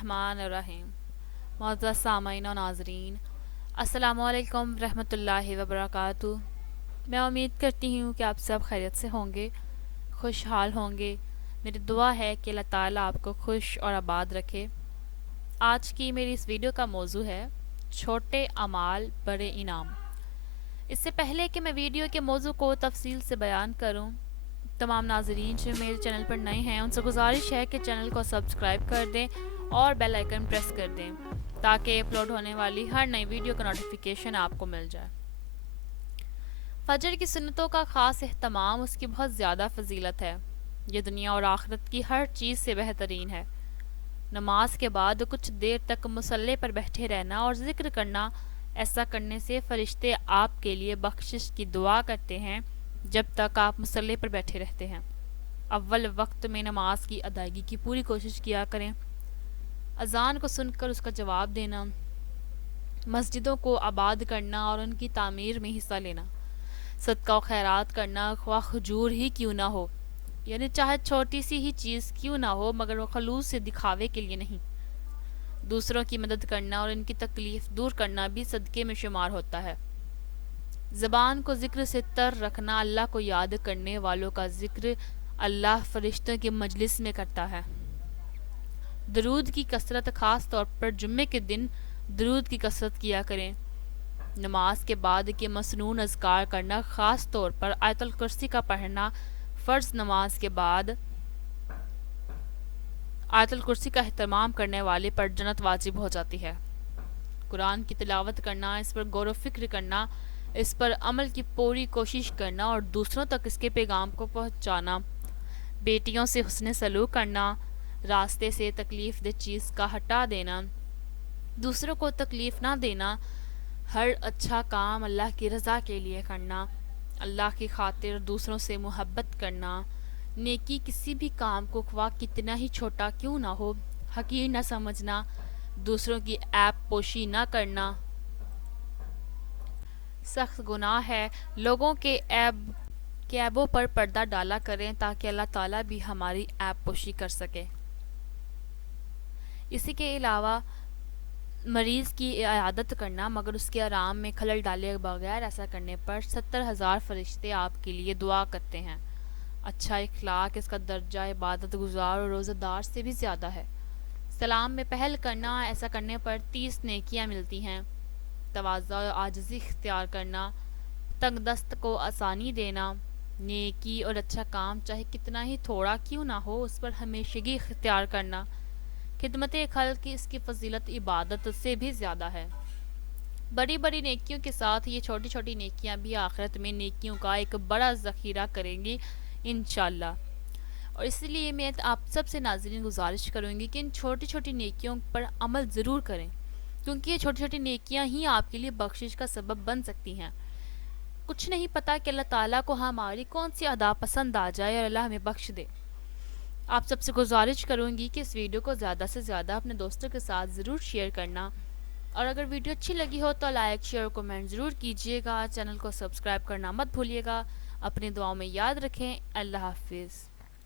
الرحمن الرحیم۔ معزز سامعین و ناظرین، السلام علیکم ورحمۃ اللہ وبرکاتہ۔ میں امید کرتی ہوں کہ آپ سب خیریت سے ہوں گے، خوشحال ہوں گے۔ میری دعا ہے کہ اللہ تعالیٰ آپ کو خوش اور آباد رکھے۔ آج کی میری اس ویڈیو کا موضوع ہے چھوٹے اعمال بڑے انعام۔ اس سے پہلے کہ میں ویڈیو کے موضوع کو تفصیل سے بیان کروں، تمام ناظرین جو میرے چینل پر نئے ہیں ان سے گزارش ہے کہ چینل کو سبسکرائب کر دیں اور بیل آئیکن پریس کر دیں تاکہ اپلوڈ ہونے والی ہر نئی ویڈیو کا نوٹیفیکیشن آپ کو مل جائے۔ فجر کی سنتوں کا خاص اہتمام، اس کی بہت زیادہ فضیلت ہے۔ یہ دنیا اور آخرت کی ہر چیز سے بہترین ہے۔ نماز کے بعد کچھ دیر تک مصلی پر بیٹھے رہنا اور ذکر کرنا، ایسا کرنے سے فرشتے آپ کے لیے بخشش کی دعا کرتے ہیں جب تک آپ مصلی پر بیٹھے رہتے ہیں۔ اول وقت میں نماز کی ادائیگی کی پوری کوشش کیا کریں۔ اذان کو سن کر اس کا جواب دینا، مسجدوں کو آباد کرنا اور ان کی تعمیر میں حصہ لینا، صدقہ و خیرات کرنا، خواہ کھجور ہی کیوں نہ ہو، یعنی چاہے چھوٹی سی ہی چیز کیوں نہ ہو مگر وہ خلوص سے دکھاوے کے لیے نہیں۔ دوسروں کی مدد کرنا اور ان کی تکلیف دور کرنا بھی صدقے میں شمار ہوتا ہے۔ زبان کو ذکر سے تر رکھنا، اللہ کو یاد کرنے والوں کا ذکر اللہ فرشتوں کے مجلس میں کرتا ہے۔ درود کی کثرت، خاص طور پر جمعے کے دن درود کی کثرت کیا کریں۔ نماز کے بعد کے مسنون اذکار کرنا، خاص طور پر آیت الکرسی کا پڑھنا۔ فرض نماز کے بعد آیت الکرسی کا اہتمام کرنے والے پر جنت واجب ہو جاتی ہے۔ قرآن کی تلاوت کرنا، اس پر غور و فکر کرنا، اس پر عمل کی پوری کوشش کرنا اور دوسروں تک اس کے پیغام کو پہنچانا۔ بیٹیوں سے حسن سلوک کرنا، راستے سے تکلیف دہ چیز کا ہٹا دینا، دوسروں کو تکلیف نہ دینا، ہر اچھا کام اللہ کی رضا کے لیے کرنا، اللہ کی خاطر دوسروں سے محبت کرنا، نیکی کسی بھی کام کو خواہ کتنا ہی چھوٹا کیوں نہ ہو حقیر نہ سمجھنا، دوسروں کی عیب پوشی نہ کرنا۔ سخت گناہ ہے لوگوں کے عیبوں پر پردہ ڈالا کریں تاکہ اللہ تعالیٰ بھی ہماری عیب پوشی کر سکے۔ اسی کے علاوہ مریض کی عیادت کرنا مگر اس کے آرام میں خلل ڈالے بغیر، ایسا کرنے پر 70,000 فرشتے آپ کے لیے دعا کرتے ہیں۔ اچھا اخلاق، اس کا درجہ عبادت گزار اور روزہ دار سے بھی زیادہ ہے۔ سلام میں پہل کرنا، ایسا کرنے پر 30 نیکیاں ملتی ہیں۔ تواضع اور عاجزی اختیار کرنا، تنگ دست کو آسانی دینا، نیکی اور اچھا کام چاہے کتنا ہی تھوڑا کیوں نہ ہو اس پر ہمیشگی اختیار کرنا۔ خدمت خلق کی، اس کی فضیلت عبادت سے بھی زیادہ ہے۔ بڑی بڑی نیکیوں کے ساتھ یہ چھوٹی چھوٹی نیکیاں بھی آخرت میں نیکیوں کا ایک بڑا ذخیرہ کریں گی انشاءاللہ۔ اور اس لیے میں آپ سب سے ناظرین گزارش کروں گی کہ ان چھوٹی چھوٹی نیکیوں پر عمل ضرور کریں، کیونکہ یہ چھوٹی چھوٹی نیکیاں ہی آپ کے لیے بخشش کا سبب بن سکتی ہیں۔ کچھ نہیں پتا کہ اللہ تعالیٰ کو ہماری کون سی ادا پسند آ جائے اور اللہ ہمیں بخش دے۔ آپ سب سے گزارش کروں گی کہ اس ویڈیو کو زیادہ سے زیادہ اپنے دوستوں کے ساتھ ضرور شیئر کرنا، اور اگر ویڈیو اچھی لگی ہو تو لائک، شیئر اور کمنٹ ضرور کیجیے گا۔ چینل کو سبسکرائب کرنا مت بھولیے گا۔ اپنی دعاؤں میں یاد رکھیں۔ اللہ حافظ۔